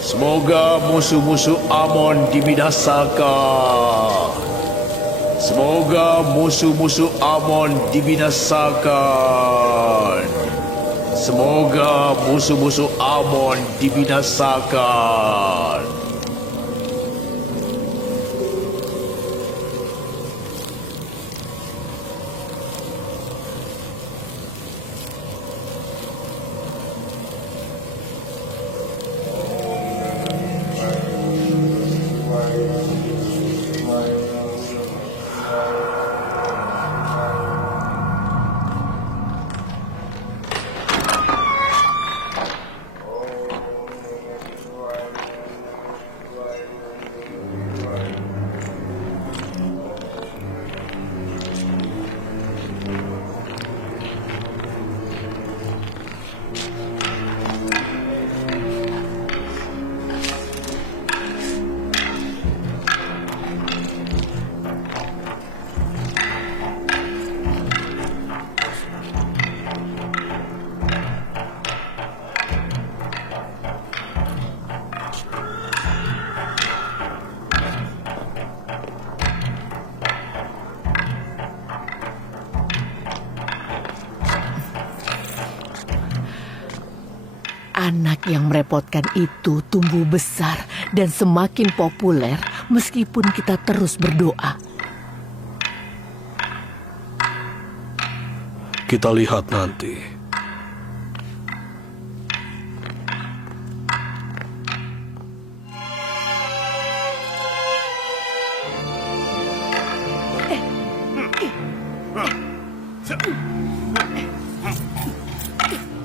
Semoga musuh-musuh Amon dibinasakan. Semoga musuh-musuh Amon dibinasakan. Semoga musuh-musuh Amon dibinasakan. Anak yang merepotkan itu tumbuh besar dan semakin populer meskipun kita terus berdoa. Kita lihat nanti.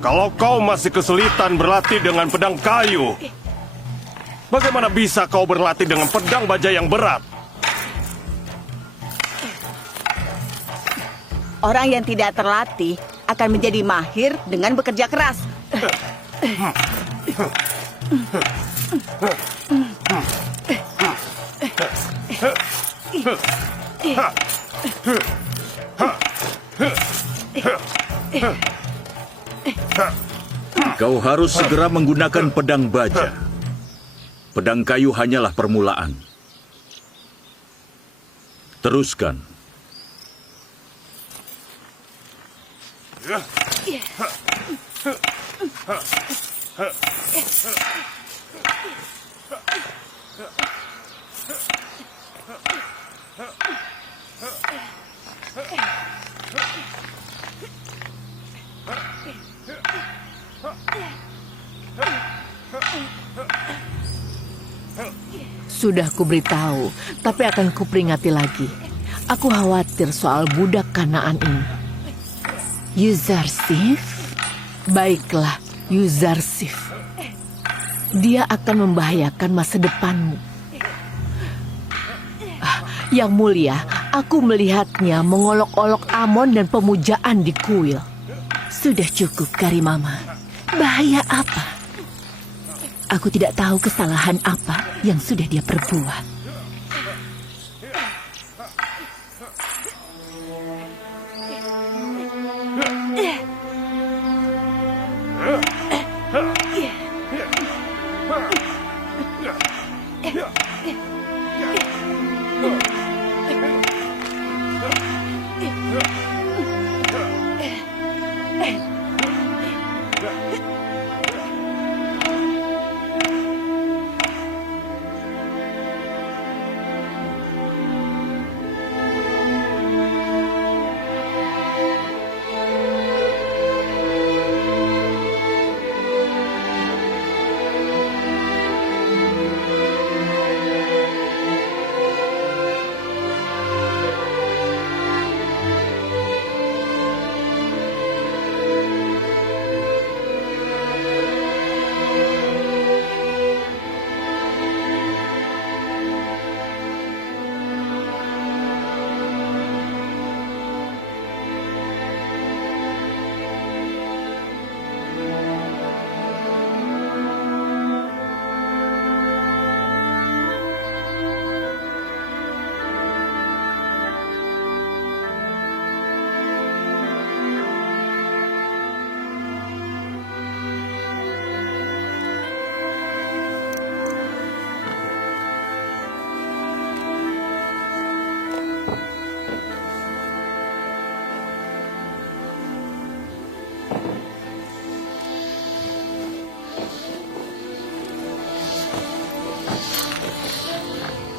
Kalau kau masih kesulitan berlatih dengan pedang kayu, bagaimana bisa kau berlatih dengan pedang baja yang berat? Orang yang tidak terlatih akan menjadi mahir dengan bekerja keras. Kau harus segera menggunakan pedang baja. Pedang kayu hanyalah permulaan. Teruskan. Sudah kuberitahu, tapi akan kuperingati lagi. Aku khawatir soal budak Kanaan ini. Yuzarsif? Baiklah, Yuzarsif. Dia akan membahayakan masa depanmu. Yang mulia, aku melihatnya mengolok-olok Amon dan pemujaan di kuil. Sudah cukup, Karimama. Bahaya apa? Aku tidak tahu kesalahan apa yang sudah dia perbuat.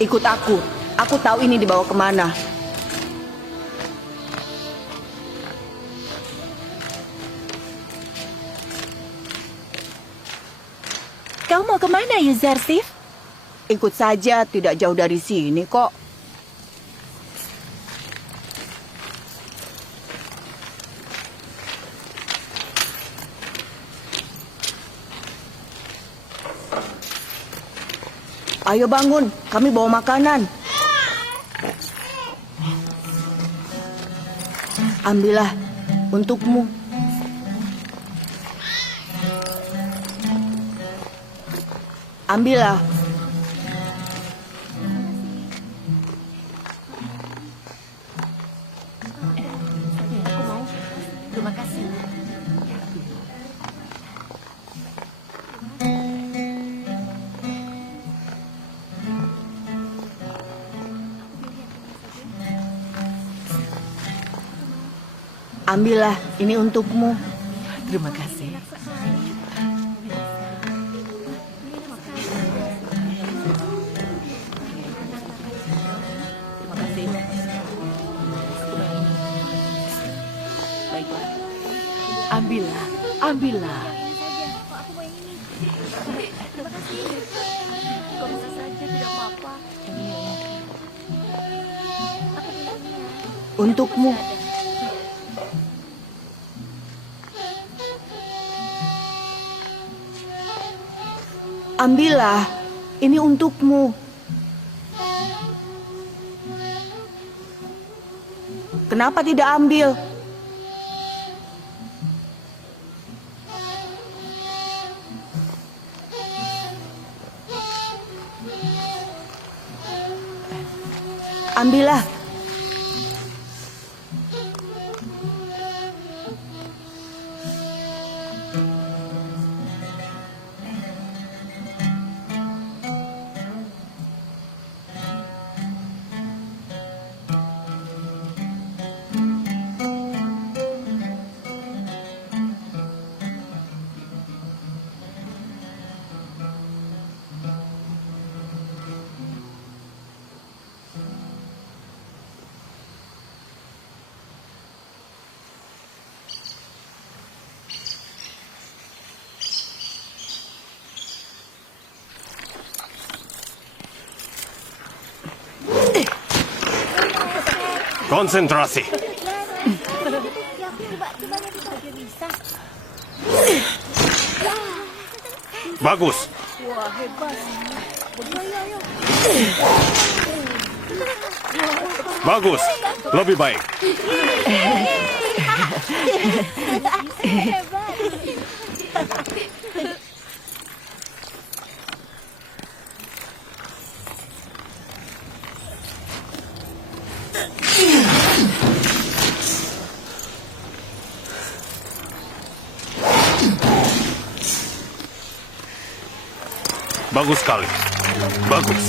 Ikut aku. Aku tahu ini dibawa kemana. Kau mau kemana, Yuzarsif? Ikut saja, tidak jauh dari sini kok. Ayo bangun, kami bawa makanan. Ambillah untukmu. Ambillah. Terima kasih. Ambillah, ini untukmu. Terima kasih. Terima kasih. Baiklah. Ambillah, ambillah. Untukmu. Ambillah, ini untukmu. Kenapa tidak ambil? Ambillah. Konsentrasi. Bagus. Bagus. Lebih baik. Bagus sekali. Bagus.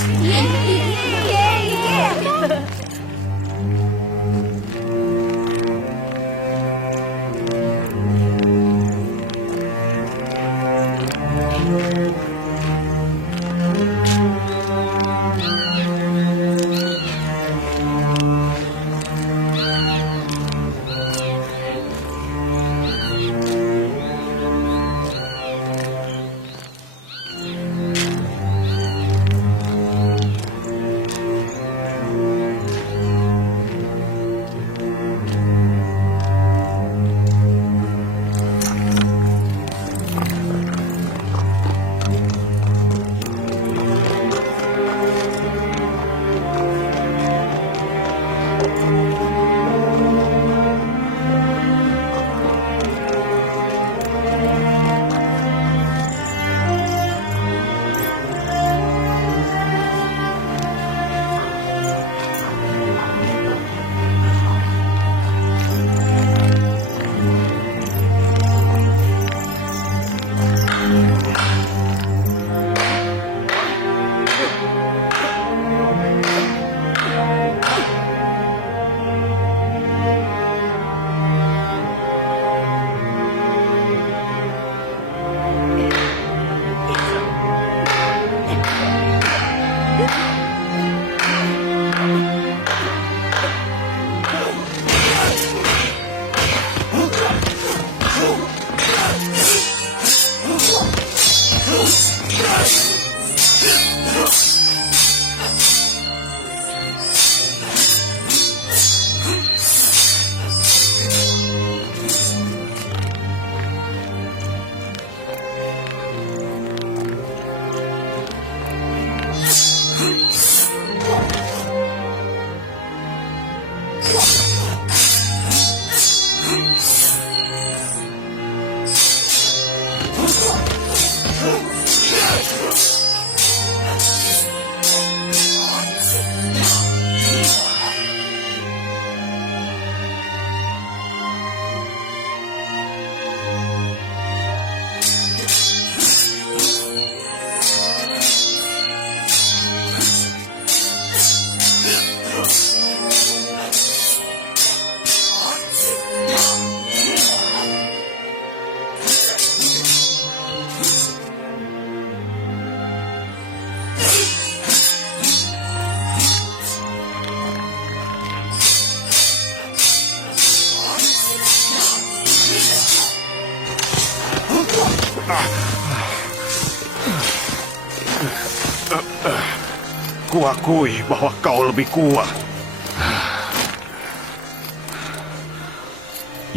Kuakui bahwa kau lebih kuat.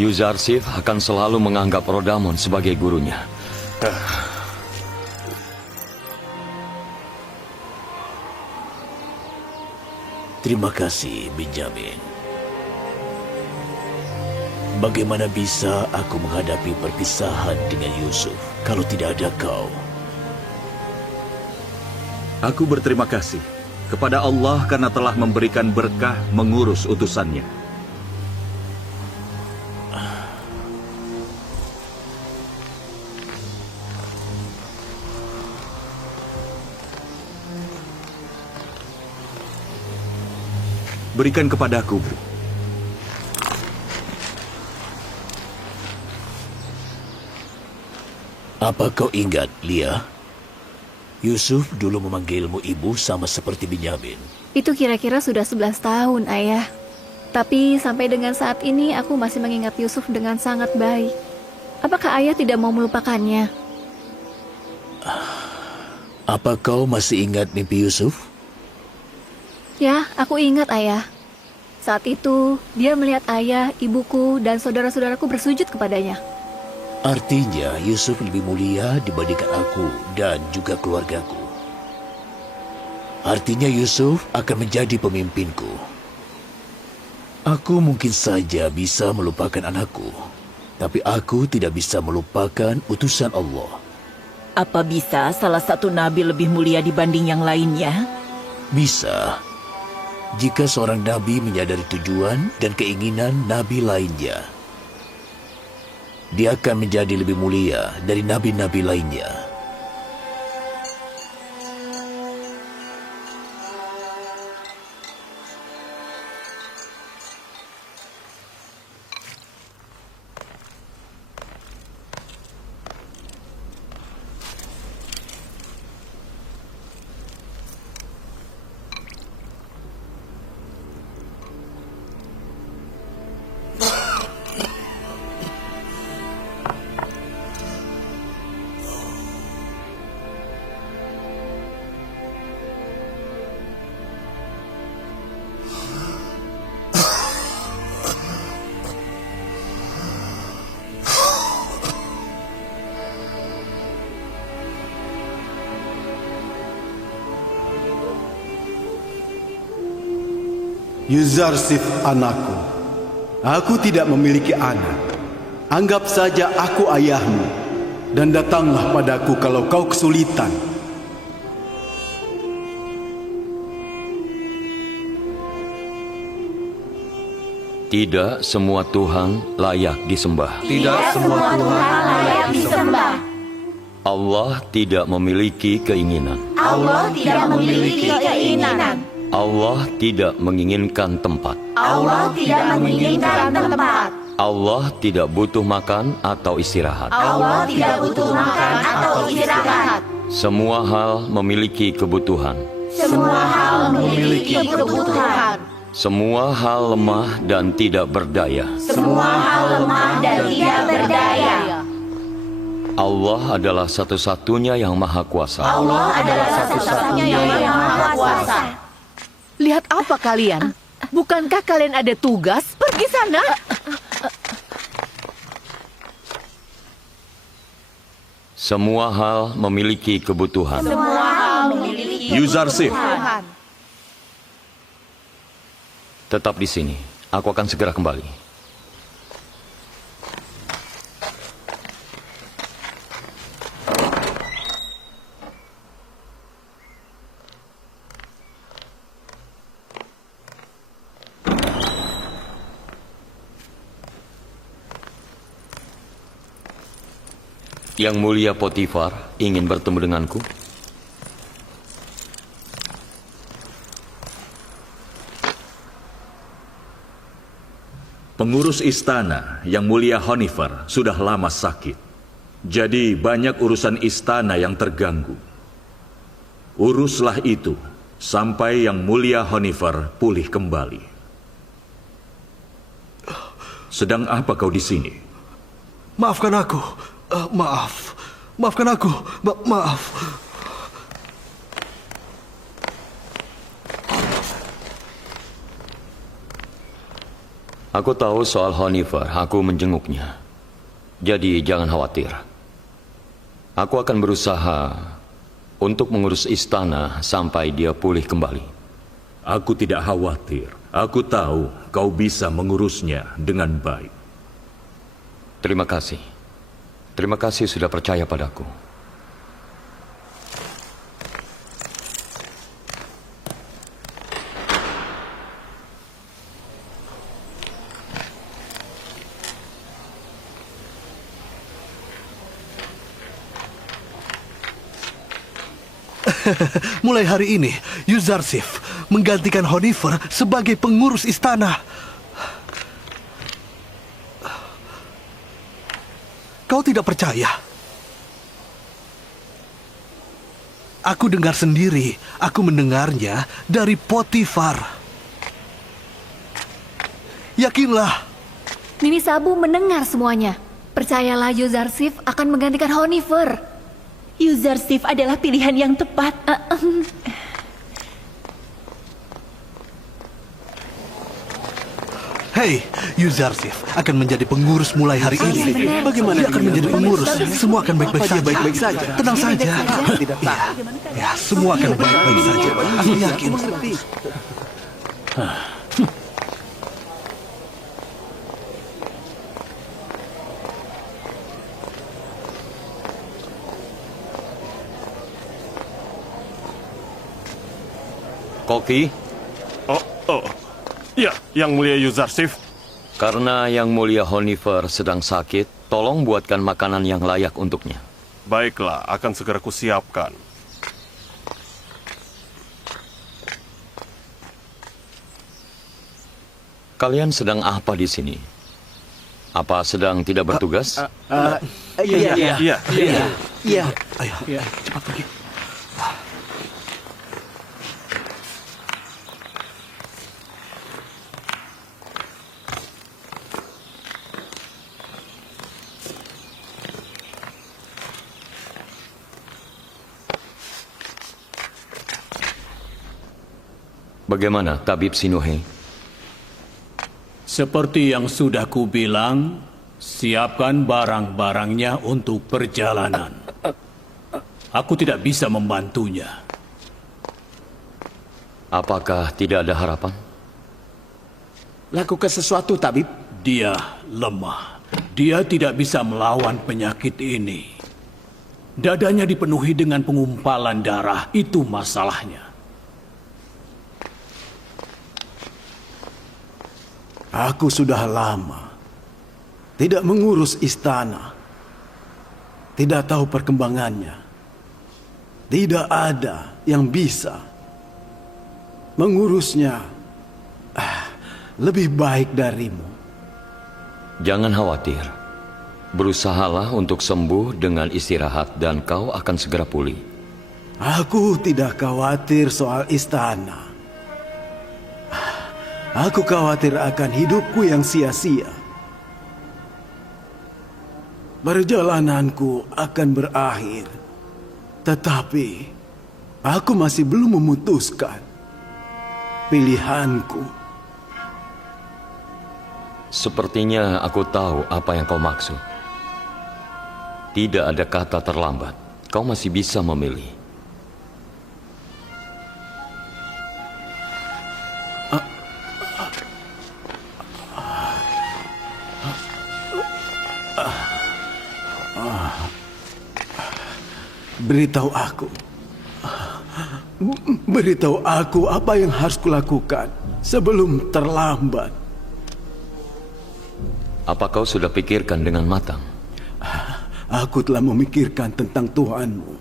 Yuzarsif akan selalu menganggap Rodamon sebagai gurunya. Terima kasih, Benjamin. Bagaimana bisa aku menghadapi perpisahan dengan Yusuf kalau tidak ada kau? Aku berterima kasih kepada Allah karena telah memberikan berkah mengurus utusannya. Berikan kepadaku, Bu. Apa kau ingat, Lia? Yusuf dulu memanggilmu ibu sama seperti Benyamin. Itu kira-kira sudah 11 tahun, Ayah. Tapi sampai dengan saat ini aku masih mengingat Yusuf dengan sangat baik. Apakah Ayah tidak mau melupakannya? Apa kau masih ingat mimpi Yusuf? Ya, aku ingat, Ayah. Saat itu, dia melihat ayah, ibuku, dan saudara-saudaraku bersujud kepadanya. Artinya Yusuf lebih mulia dibandingkan aku dan juga keluargaku. Artinya Yusuf akan menjadi pemimpinku. Aku mungkin saja bisa melupakan anakku, tapi aku tidak bisa melupakan utusan Allah. Apa bisa salah satu nabi lebih mulia dibanding yang lainnya? Bisa, jika seorang nabi menyadari tujuan dan keinginan nabi lainnya. Dia akan menjadi lebih mulia dari nabi-nabi lainnya. Yuzarsif anakku, aku tidak memiliki anak. Anggap saja aku ayahmu, dan datanglah padaku kalau kau kesulitan. Tidak semua Tuhan layak disembah. Tidak semua Tuhan layak disembah. Allah tidak memiliki keinginan. Allah tidak memiliki keinginan. Allah tidak menginginkan tempat. Allah tidak menginginkan tempat. Allah tidak butuh makan atau istirahat. Allah tidak butuh makan atau istirahat. Semua hal memiliki kebutuhan. Semua hal memiliki kebutuhan. Semua hal lemah dan tidak berdaya. Semua hal lemah dan tidak berdaya. Allah adalah satu-satunya yang maha kuasa. Allah adalah satu-satunya yang maha kuasa. Lihat apa kalian? Bukankah kalian ada tugas? Pergi sana. Semua hal memiliki kebutuhan. Semua hal memiliki Yuzarsif, Tuhan. Tetap di sini. Aku akan segera kembali. Yang mulia Potifar ingin bertemu denganku. pengurus istana yang mulia Honifer sudah lama sakit. Jadi banyak urusan istana yang terganggu. Uruslah itu sampai yang mulia Honifer pulih kembali. Sedang apa kau di sini? Maafkan aku. Maafkan aku. Maaf. Aku tahu soal Honifer, aku menjenguknya. Jadi jangan khawatir. Aku akan berusaha untuk mengurus istana sampai dia pulih kembali. Aku tidak khawatir. Aku tahu kau bisa mengurusnya dengan baik. Terima kasih. Terima kasih sudah percaya padaku. Mulai hari ini, Yuzarsif menggantikan Honifer sebagai pengurus istana. Kau tidak percaya? Aku dengar sendiri. Aku mendengarnya dari Potifar. Yakinlah. Nini Sabu mendengar semuanya. Percayalah, Yuzarsif akan menggantikan Honifer. Yuzarsif adalah pilihan yang tepat. Hei, Yuzarsif akan menjadi pengurus mulai hari ini. Bagaimana dia akan menjadi pengurus? Semua akan baik-baik saja. Tenang saja. Ya, semua akan baik-baik saja. Aku yakin. Koki, Ya, Yang Mulia Yuzarsif. karena Yang Mulia Honifer sedang sakit, tolong buatkan makanan yang layak untuknya. Baiklah, akan segera kusiapkan. Kalian sedang apa di sini? Apa sedang tidak bertugas? Iya. Ayo, cepat pergi. Bagaimana, Tabib Sinuhe? Seperti yang sudah kubilang, siapkan barang-barangnya untuk perjalanan. Aku tidak bisa membantunya. Apakah tidak ada harapan? Lakukan sesuatu, Tabib. Dia lemah. Dia tidak bisa melawan penyakit ini. Dadanya dipenuhi dengan pengumpalan darah. Itu masalahnya. Aku sudah lama tidak mengurus istana, tidak tahu perkembangannya. Tidak ada yang bisa mengurusnya lebih baik darimu. Jangan khawatir. Berusahalah untuk sembuh dengan istirahat dan kau akan segera pulih. Aku tidak khawatir soal istana. Aku khawatir akan hidupku yang sia-sia. perjalananku akan berakhir. Tetapi aku masih belum memutuskan pilihanku. Sepertinya aku tahu apa yang kau maksud. Tidak ada kata terlambat. Kau masih bisa memilih. Beritahu aku. Beritahu aku apa yang harus kulakukan sebelum terlambat. Apa kau sudah pikirkan dengan matang? Aku telah memikirkan tentang Tuhanmu.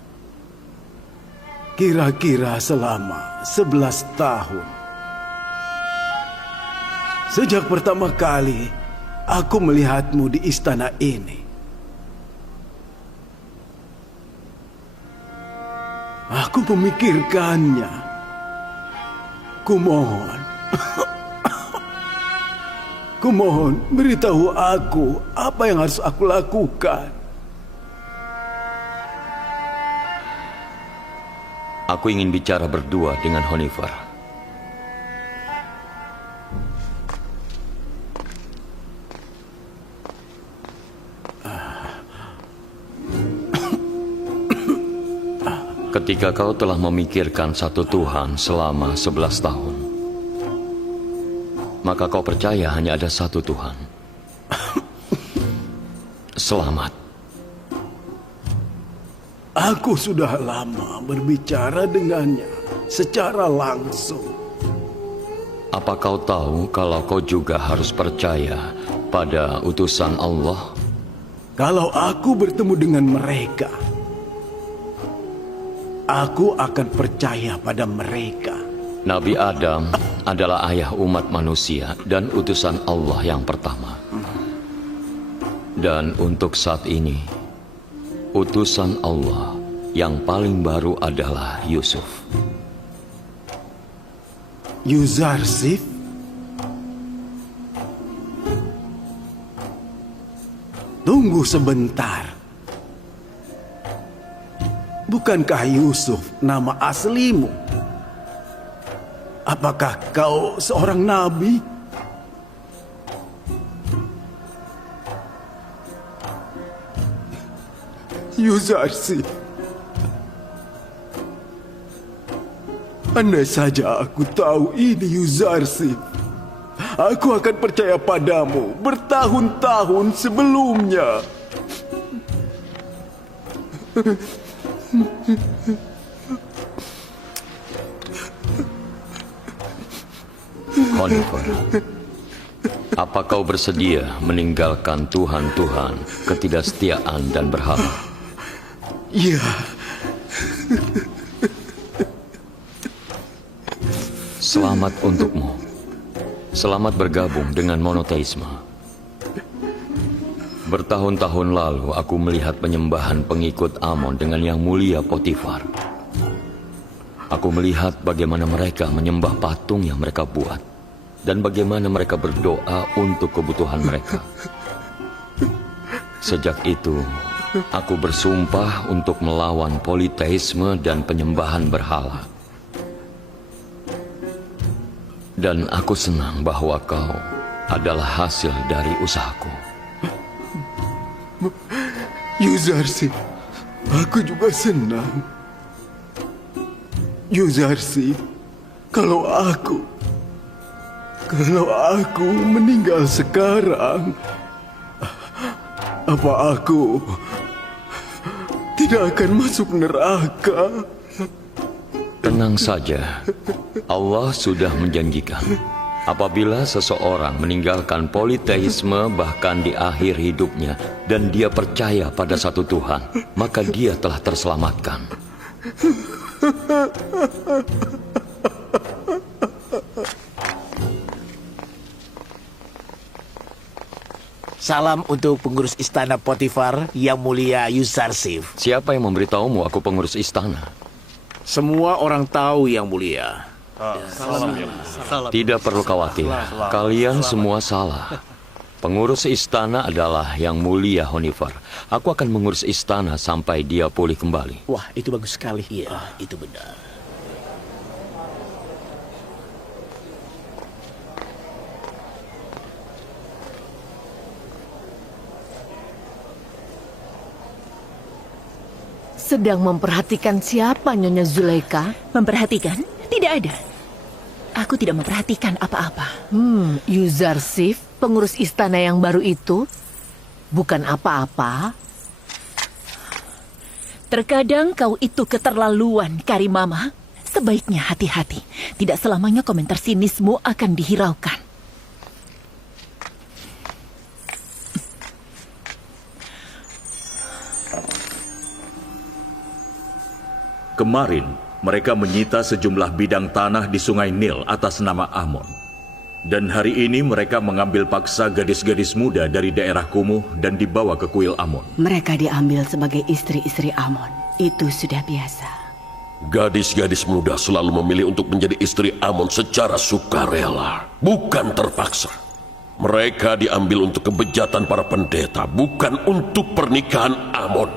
Kira-kira selama 11 tahun. Sejak pertama kali aku melihatmu di istana ini. Aku memikirkannya. Kumohon. Kumohon, beritahu aku apa yang harus aku lakukan. Aku ingin bicara berdua dengan Honifer. Ketika kau telah memikirkan satu Tuhan selama 11 tahun, maka kau percaya hanya ada satu Tuhan. Selamat. Aku sudah lama berbicara dengannya secara langsung. Apa kau tahu kalau kau juga harus percaya pada utusan Allah? Kalau aku bertemu dengan mereka, aku akan percaya pada mereka. Nabi Adam adalah ayah umat manusia dan utusan Allah yang pertama. Dan untuk saat ini, utusan Allah yang paling baru adalah Yusuf. Yuzarsif? Tunggu sebentar. Bukankah Yusuf nama aslimu? Apakah kau seorang nabi? Yuzarsif, andai saja aku tahu ini Yuzarsif, aku akan percaya padamu bertahun-tahun sebelumnya. Honifer, apa kau bersedia meninggalkan Tuhan-Tuhan, ketidaksetiaan dan berhala? Iya. Selamat untukmu. Selamat bergabung dengan monoteisme. Bertahun-tahun lalu aku melihat penyembahan pengikut Amon dengan yang mulia Potifar. Aku melihat bagaimana mereka menyembah patung yang mereka buat dan bagaimana mereka berdoa untuk kebutuhan mereka. Sejak itu, aku bersumpah untuk melawan politeisme dan penyembahan berhala. Dan aku senang bahwa kau adalah hasil dari usahaku. Yuzarsif, aku juga senang. Yuzarsif, kalau aku meninggal sekarang, apa aku tidak akan masuk neraka? Tenang saja, Allah sudah menjanjikan apabila seseorang meninggalkan politeisme bahkan di akhir hidupnya dan dia percaya pada satu Tuhan, maka dia telah terselamatkan. Salam untuk pengurus istana Potifar yang mulia Yuzarsif. Siapa yang memberitahumu aku pengurus istana? Semua orang tahu yang mulia. Tidak perlu khawatir, kalian semua salah. Pengurus istana adalah Yang Mulia Honifar. Aku akan mengurus istana sampai dia pulih kembali. Wah, itu bagus sekali. Iya, itu benar. Sedang memperhatikan siapa Nyonya Zulaika? Memperhatikan? Tidak ada. Aku tidak memperhatikan apa-apa. Yuzarsif, pengurus istana yang baru itu, bukan apa-apa. Terkadang kau itu keterlaluan, Karimama. Sebaiknya hati-hati. Tidak selamanya komentar sinismu akan dihiraukan. Kemarin, mereka menyita sejumlah bidang tanah di Sungai Nil atas nama Amon. Dan hari ini mereka mengambil paksa gadis-gadis muda dari daerah kumuh dan dibawa ke kuil Amon. Mereka diambil sebagai istri-istri Amon. Itu sudah biasa. Gadis-gadis muda selalu memilih untuk menjadi istri Amon secara sukarela, bukan terpaksa. Mereka diambil untuk kebejatan para pendeta, bukan untuk pernikahan Amon.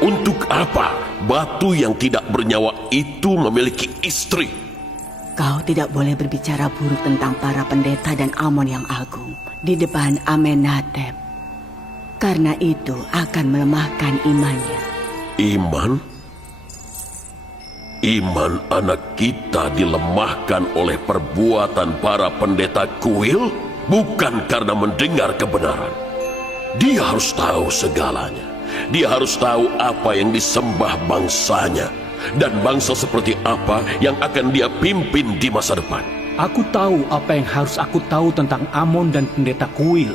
Untuk apa batu yang tidak bernyawa itu memiliki istri? Kau tidak boleh berbicara buruk tentang para pendeta dan Amon yang agung di depan Amenhotep. Karena itu akan melemahkan imannya. Iman? Iman anak kita dilemahkan oleh perbuatan para pendeta kuil? Bukan karena mendengar kebenaran. Dia harus tahu segalanya. Dia harus tahu apa yang disembah bangsanya dan bangsa seperti apa yang akan dia pimpin di masa depan. Aku tahu apa yang harus aku tahu tentang Amon dan pendeta kuil.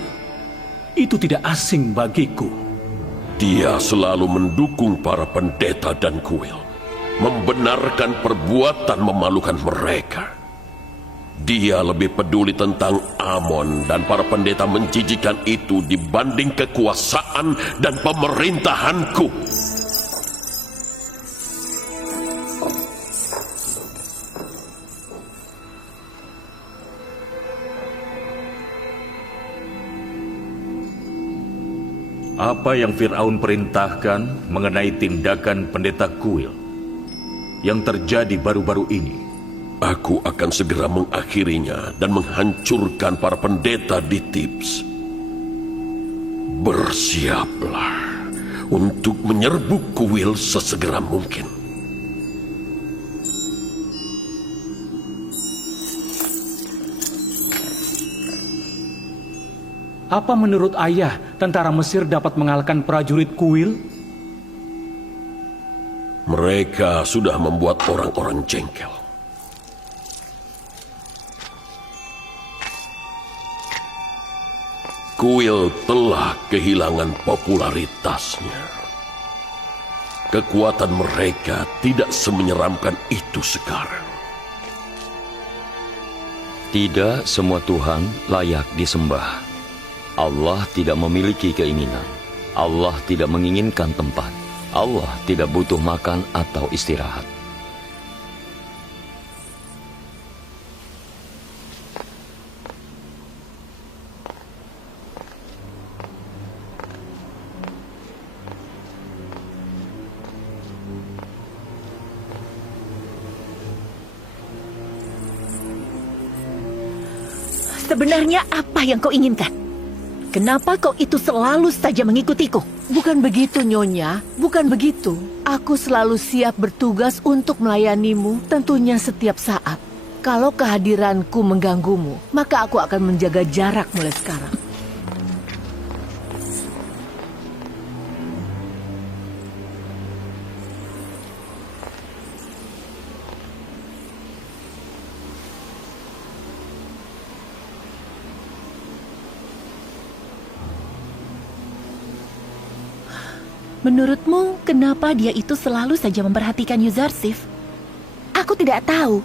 Itu tidak asing bagiku. Dia selalu mendukung para pendeta dan kuil, membenarkan perbuatan memalukan mereka. Dia lebih peduli tentang Amon dan para pendeta menjijikan itu dibanding kekuasaan dan pemerintahanku. Apa yang Fir'aun perintahkan mengenai tindakan pendeta kuil yang terjadi baru-baru ini? Aku akan segera mengakhirinya dan menghancurkan para pendeta di Thebes. Bersiaplah untuk menyerbu kuil sesegera mungkin. Apa menurut ayah tentara Mesir dapat mengalahkan prajurit kuil? Mereka sudah membuat orang-orang jengkel. Kuil telah kehilangan popularitasnya. Kekuatan mereka tidak semenyeramkan itu sekarang. Tidak semua Tuhan layak disembah. Allah tidak memiliki keinginan. Allah tidak menginginkan tempat. Allah tidak butuh makan atau istirahat. Sebenarnya apa yang kau inginkan? Kenapa kau itu selalu saja mengikutiku? Bukan begitu, Nyonya. Bukan begitu. Aku selalu siap bertugas untuk melayanimu, tentunya setiap saat. Kalau kehadiranku mengganggumu, maka aku akan menjaga jarak mulai sekarang. Menurutmu, kenapa dia itu selalu saja memperhatikan Yuzarsif? Aku tidak tahu.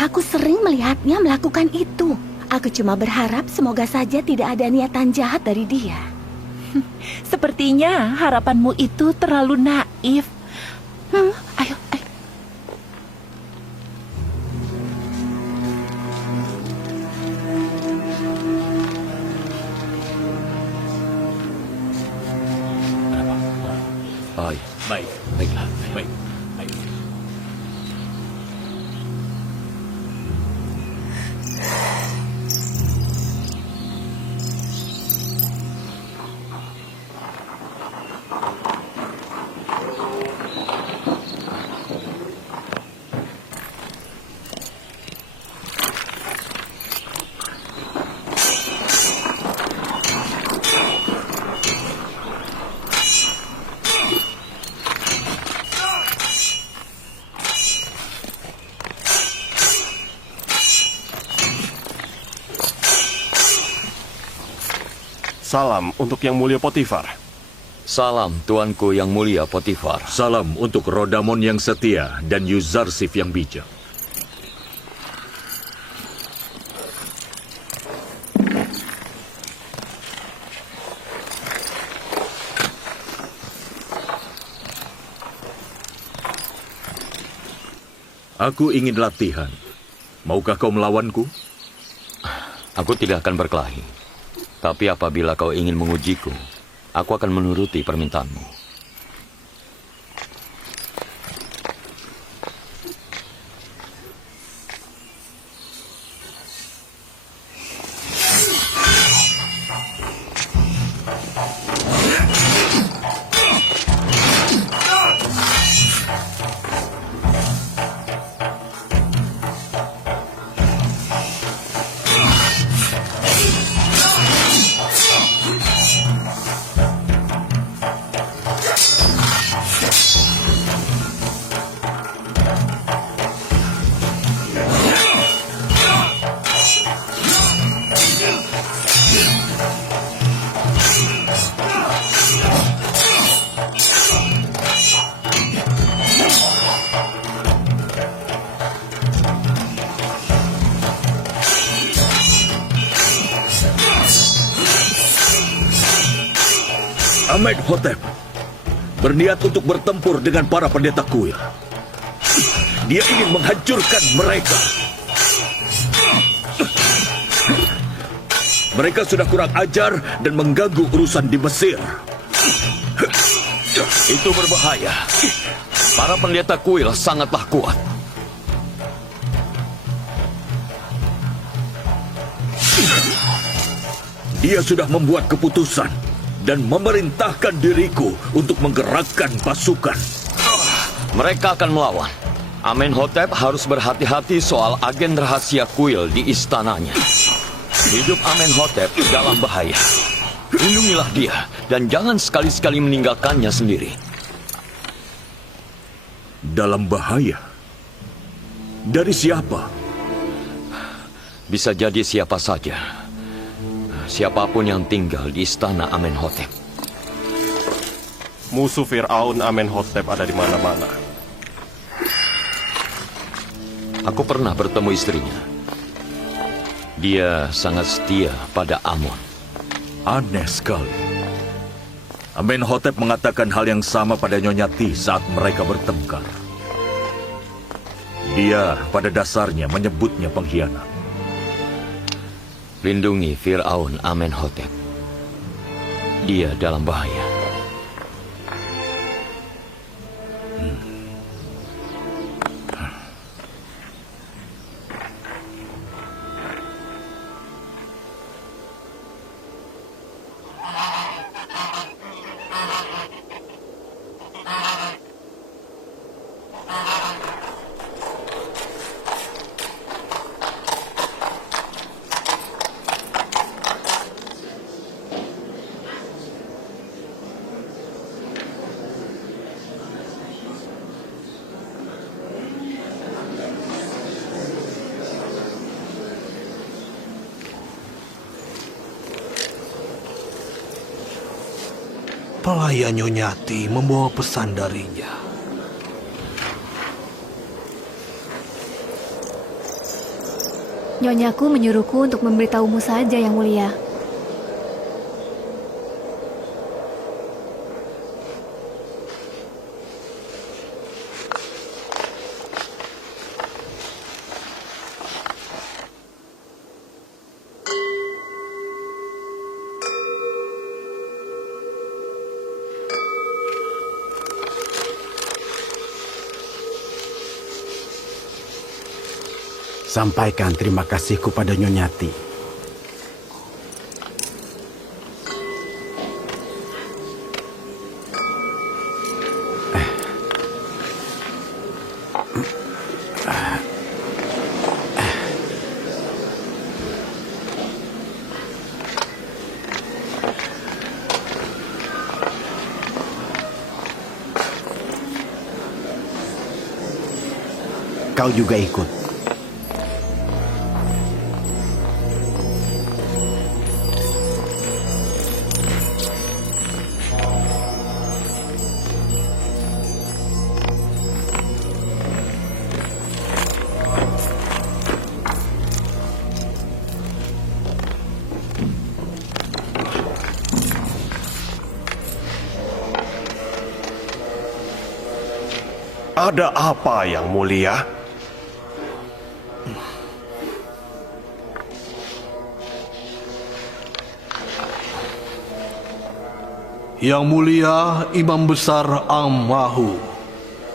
Aku sering melihatnya melakukan itu. Aku cuma berharap semoga saja tidak ada niatan jahat dari dia. Sepertinya harapanmu itu terlalu naif. Ayo. Baik. Baiklah. Baik. Baik. Salam untuk Yang Mulia Potifar. Salam tuanku yang mulia Potifar. Salam untuk Rodamon yang setia dan Yuzarsif yang bijak. Aku ingin latihan. Maukah kau melawanku? Aku tidak akan berkelahi. Tapi apabila kau ingin mengujiku, aku akan menuruti permintaanmu. Amenhotep berniat untuk bertempur dengan para pendeta kuil. Dia ingin menghancurkan mereka. Mereka sudah kurang ajar dan mengganggu urusan di Mesir. Itu berbahaya. Para pendeta kuil sangatlah kuat. Dia sudah membuat keputusan dan memerintahkan diriku untuk menggerakkan pasukan. Mereka akan melawan. Amenhotep harus berhati-hati soal agen rahasia kuil di istananya. Hidup Amenhotep dalam bahaya. Lindungilah dia dan jangan sekali-sekali meninggalkannya sendiri. Dalam bahaya? Dari siapa? Bisa jadi siapa saja. Siapapun yang tinggal di istana Amenhotep. Musuh Fir'aun Amenhotep ada di mana-mana. Aku pernah bertemu istrinya. Dia sangat setia pada Amon. Aneh sekali. Amenhotep mengatakan hal yang sama pada Nyonya Ti saat mereka bertengkar. Dia pada dasarnya menyebutnya pengkhianat. Lindungi Fir'aun Amenhotep. Dia dalam bahaya. Pelayan Nyonya Ti membawa pesan darinya. Nyonyaku menyuruhku untuk memberitahumu saja, Yang Mulia. Sampaikan terima kasihku pada Nyonyati. Kau juga ikut. Ada apa yang mulia? Yang mulia Imam Besar Ang-Mahu,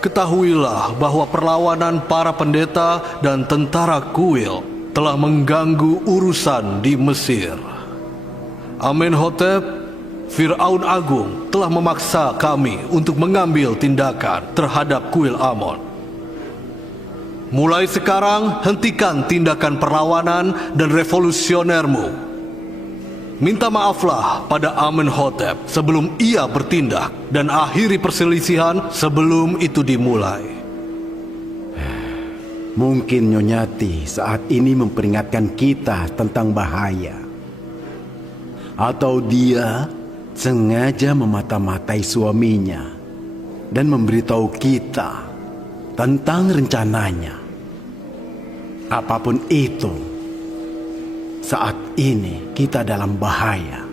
ketahuilah bahwa perlawanan para pendeta dan tentara Kuil telah mengganggu urusan di Mesir. Amenhotep, Fir'aun Agung telah memaksa kami untuk mengambil tindakan terhadap Kuil Amon. Mulai sekarang, hentikan tindakan perlawanan dan revolusionermu. Minta maaflah pada Amenhotep sebelum ia bertindak dan akhiri perselisihan sebelum itu dimulai. Mungkin Nyonyati saat ini memperingatkan kita tentang bahaya. Atau dia sengaja memata-matai suaminya dan memberitahu kita tentang rencananya. Apapun itu, saat ini kita dalam bahaya.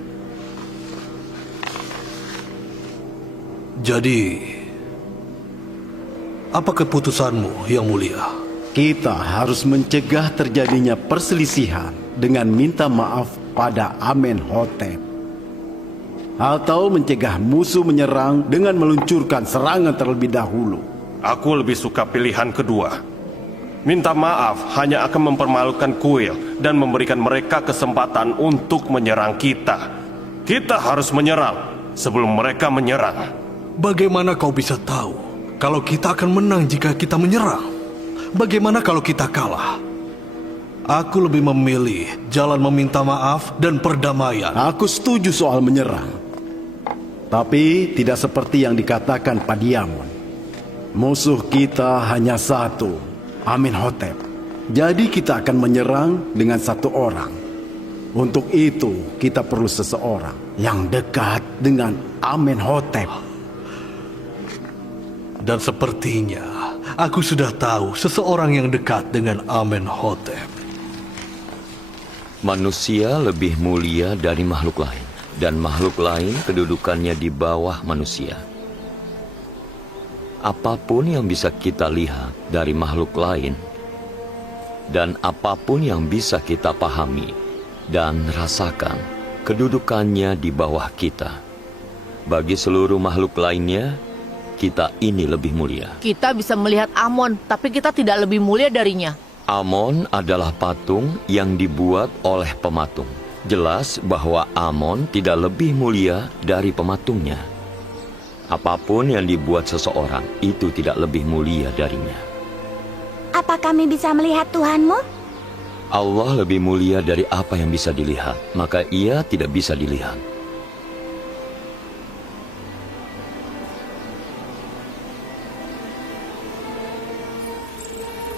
Jadi, apa keputusanmu, Yang Mulia? Kita harus mencegah terjadinya perselisihan dengan minta maaf pada Amenhotep. Atau mencegah musuh menyerang dengan meluncurkan serangan terlebih dahulu. Aku lebih suka pilihan kedua. Minta maaf hanya akan mempermalukan Kuil dan memberikan mereka kesempatan untuk menyerang kita. Kita harus menyerang sebelum mereka menyerang. Bagaimana kau bisa tahu kalau kita akan menang jika kita menyerang? Bagaimana kalau kita kalah? Aku lebih memilih jalan meminta maaf dan perdamaian. Aku setuju soal menyerang. Tapi tidak seperti yang dikatakan Padiamon. Musuh kita hanya satu, Amenhotep. Jadi kita akan menyerang dengan satu orang. Untuk itu kita perlu seseorang yang dekat dengan Amenhotep. Dan sepertinya aku sudah tahu seseorang yang dekat dengan Amenhotep. Manusia lebih mulia dari makhluk lain, dan makhluk lain kedudukannya di bawah manusia. Apapun yang bisa kita lihat dari makhluk lain, dan apapun yang bisa kita pahami dan rasakan, kedudukannya di bawah kita. Bagi seluruh makhluk lainnya, kita ini lebih mulia. Kita bisa melihat Amon, tapi kita tidak lebih mulia darinya. Amon adalah patung yang dibuat oleh pematung. Jelas bahwa Amon tidak lebih mulia dari pematungnya. Apapun yang dibuat seseorang, itu tidak lebih mulia darinya. Apa kami bisa melihat Tuhanmu? Allah lebih mulia dari apa yang bisa dilihat, maka ia tidak bisa dilihat.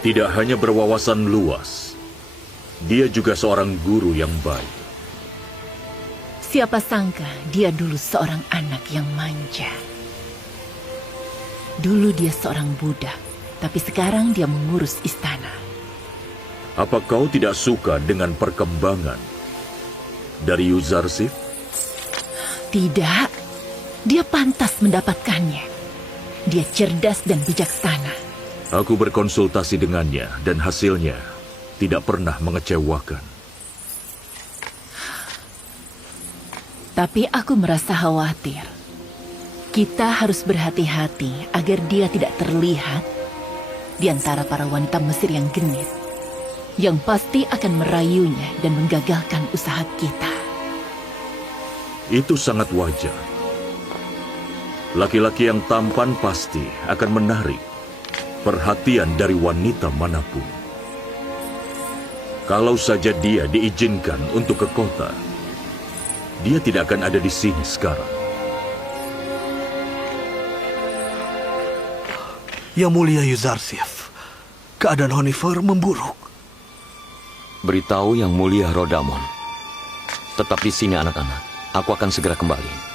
Tidak hanya berwawasan luas, dia juga seorang guru yang baik. Siapa sangka dia dulu seorang anak yang manja. Dulu dia seorang budak, tapi sekarang dia mengurus istana. Apa kau tidak suka dengan perkembangan dari Yuzarsif? Tidak, dia pantas mendapatkannya. Dia cerdas dan bijaksana. Aku berkonsultasi dengannya dan hasilnya tidak pernah mengecewakan. Tapi aku merasa khawatir. Kita harus berhati-hati agar dia tidak terlihat di antara para wanita Mesir yang genit. yang pasti akan merayunya dan menggagalkan usaha kita. Itu sangat wajar. Laki-laki yang tampan pasti akan menarik perhatian dari wanita manapun. Kalau saja dia diizinkan untuk ke kota, dia tidak akan ada di sini sekarang. Yang mulia Yuzarsif, keadaan Honifer memburuk. Beritahu Yang Mulia Rodamon. Tetap di sini anak-anak. Aku akan segera kembali.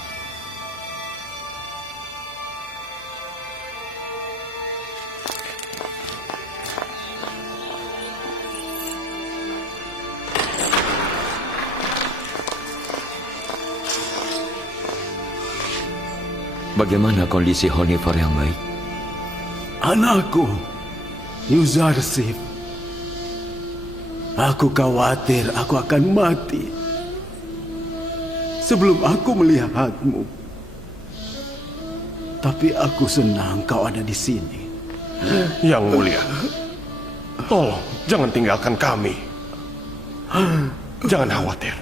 Bagaimana kondisi Honifer yang baik? Anakku, Yuzarsif. Aku khawatir aku akan mati sebelum aku melihatmu. Tapi aku senang kau ada di sini. Yang Mulia, tolong jangan tinggalkan kami. Jangan khawatir,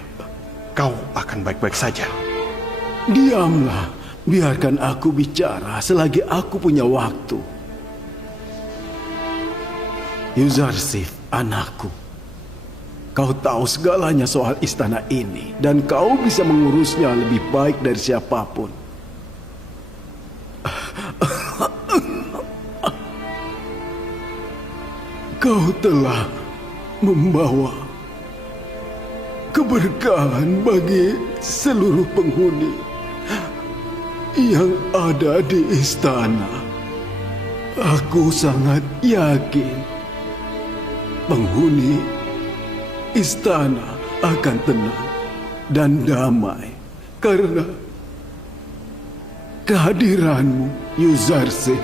kau akan baik-baik saja. Diamlah, biarkan aku bicara selagi aku punya waktu. Yuzarsif, anakku. Kau tahu segalanya soal istana ini, dan kau bisa mengurusnya lebih baik dari siapapun. Kau telah membawa keberkahan bagi seluruh penghuni yang ada di istana. Aku sangat yakin penghuni istana akan tenang dan damai karena kehadiranmu, Yuzarsif.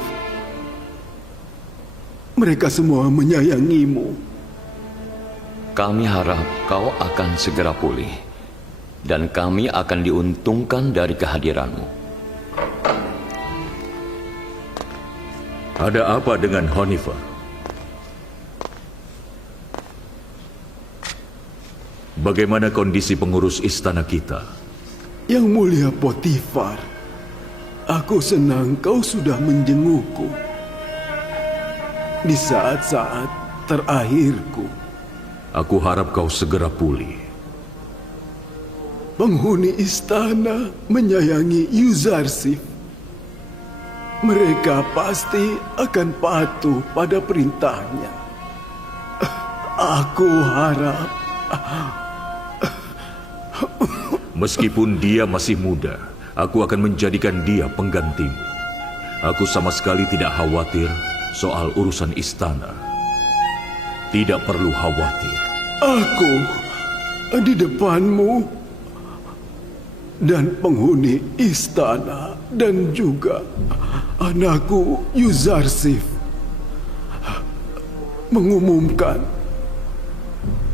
Mereka semua menyayangimu. Kami harap kau akan segera pulih, dan kami akan diuntungkan dari kehadiranmu. Ada apa dengan Honifer? Bagaimana kondisi pengurus istana kita? Yang mulia Potifar, aku senang kau sudah menjengukku di saat-saat terakhirku. Aku harap kau segera pulih. Penghuni istana menyayangi Yuzarsif. Mereka pasti akan patuh pada perintahnya. Aku harap. Meskipun dia masih muda, aku akan menjadikan dia penggantimu. Aku sama sekali tidak khawatir soal urusan istana. Tidak perlu khawatir. Aku di depanmu dan penghuni istana dan juga anakku Yuzarsif mengumumkan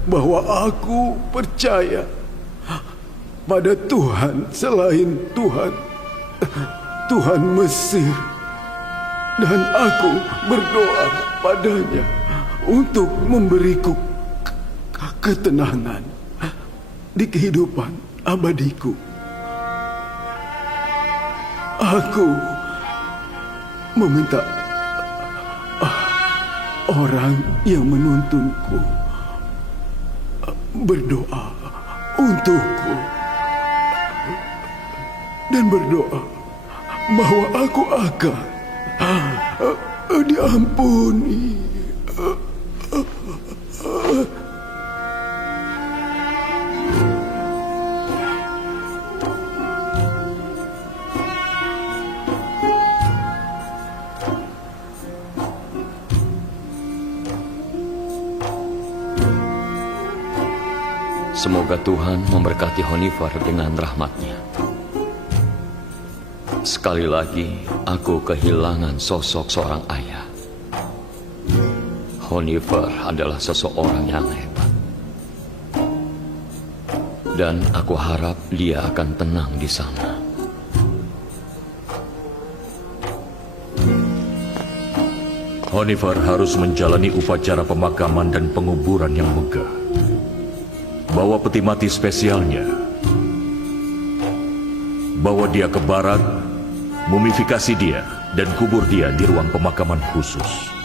bahwa aku percaya pada Tuhan selain Tuhan Mesir, dan aku berdoa padanya untuk memberiku ketenangan di kehidupan abadiku. Aku meminta orang yang menuntunku berdoa untukku dan berdoa bahwa aku akan diampuni. Semoga Tuhan memberkati Honifer dengan rahmat-Nya. Sekali lagi, aku kehilangan sosok seorang ayah. Honifer adalah seseorang yang hebat. Dan aku harap dia akan tenang di sana. Honeyfar harus menjalani upacara pemakaman dan penguburan yang megah. Bawa peti mati spesialnya. Bawa dia ke barat, mumifikasi dia, dan kubur dia di ruang pemakaman khusus.